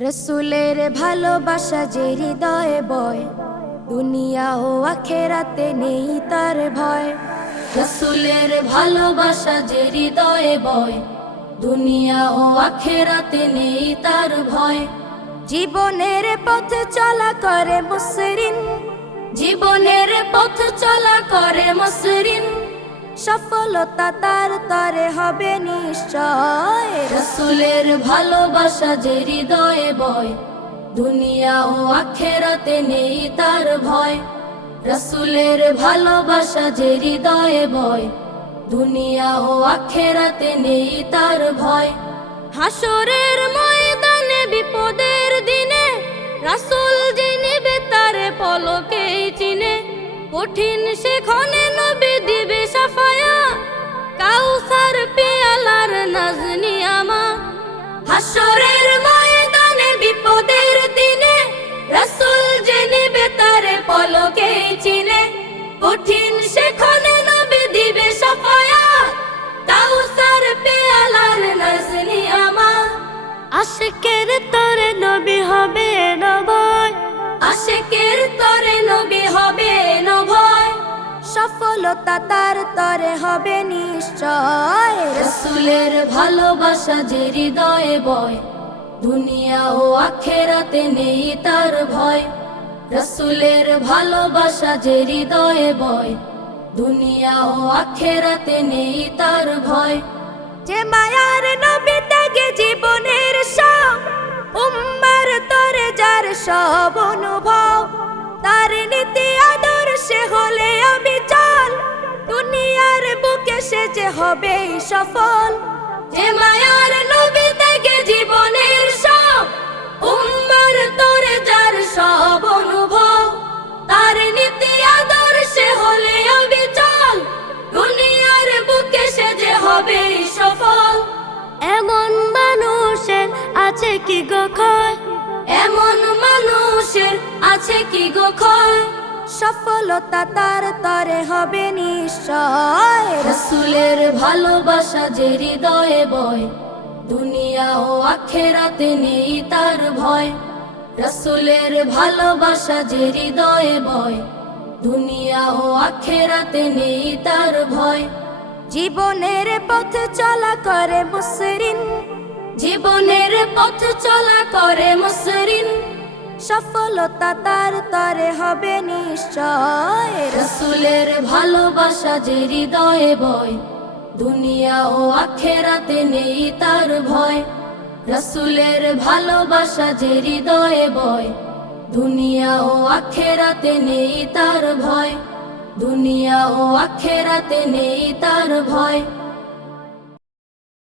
রসুলের ভালোবাসা যে হৃদয়ে বয়, দুনিয়া ও আখেরাতে নেই তার ভয়। রসুলের ভালোবাসা যে হৃদয়ে বয়, দুনিয়া ও আখেরাতে নেই তার ভয়। জীবনের পথ চলা করে মসৃণ, জীবনের পথ চলা করে মসৃণ, সফলতা তার তরে হবে নিশ্চয়। রসুলের ভালোবাসা যে হৃদয়ে বয়, দুনিয়া ও আখেরাতে নেই তার ভয়। রসুলের ভালোবাসা যে হৃদয়ে বয়, দুনিয়া ও আখেরাতে নেই তার ভয়। হাসরের ময়দানে বিপদের দিনে রাসূল যে নিবে তারে পলকেই চিনে। কঠিন সেখানে নবী দিবে সাফায়া, কাউসার পেয়ালার নাজনি আমা। হাসরের ময়দানে বিপদের দিনে রাসূল যে নিবে তারে পলকেই চিনে। কঠিন সেখানে নবী দিবে সাফায়া, কাউসার পেয়ালার নাজনি আমা। আশিকের তরে নবী হবে না ভয়, আশিকের তরে নবী হবে না ভয়, সফলতা তার তরে হবে নিশ্চয়। রসুলের ভালোবাসা যে হৃদয়ে বয়, দুনিয়া ও আখেরাতে নেই তার ভয়। রসুলের ভালোবাসা যে হৃদয়ে বয়, দুনিয়া ও আখেরাতে নেই তার ভয়। যে মায়ার নবী ত্যাগে জীবনের সব, উম্মার তরে যার সব অনুভব, তার নীতি আদর্শে হলে আমি চল, দুনিয়ার বুকে সে যে হবে সফল। যে মায়ার নবী ত্যাগে জীবনের সব, উম্মার তরে যার সব অনুভব, তার নীতি আদর্শে হলে আমি চল, দুনিয়ার বুকে সে যে হবে সফল। এমন মানুষের আছে কি গো ক্ষয়, এমন মানুষের আছে কি গো ক্ষয়, সফলতা তার তরে হবে নিশ্চয়। রসুলের ভালোবাসা যে হৃদয়ে বয়, দুনিয়া ও আখেরাতে নেই তার ভয়। রসুলের ভালোবাসা যে হৃদয়ে বয়, দুনিয়া ও আখেরাতে নেই তার ভয়। জীবনের পথ চলা করে মসৃণ, জীবনের পথ চলা করে মসৃণ, সফলতা তার তরে হবে নিশ্চয়। রসুলের ভালোবাসা যে হৃদয়ে বয়, দুনিয়া ও আখেরাতে নেই তার ভয়। রসুলের ভালোবাসা যে হৃদয়ে বয়, দুনিয়া ও আখেরাতে নেই তার ভয়। দুনিয়া ও আখেরাতে নেই তার ভয়।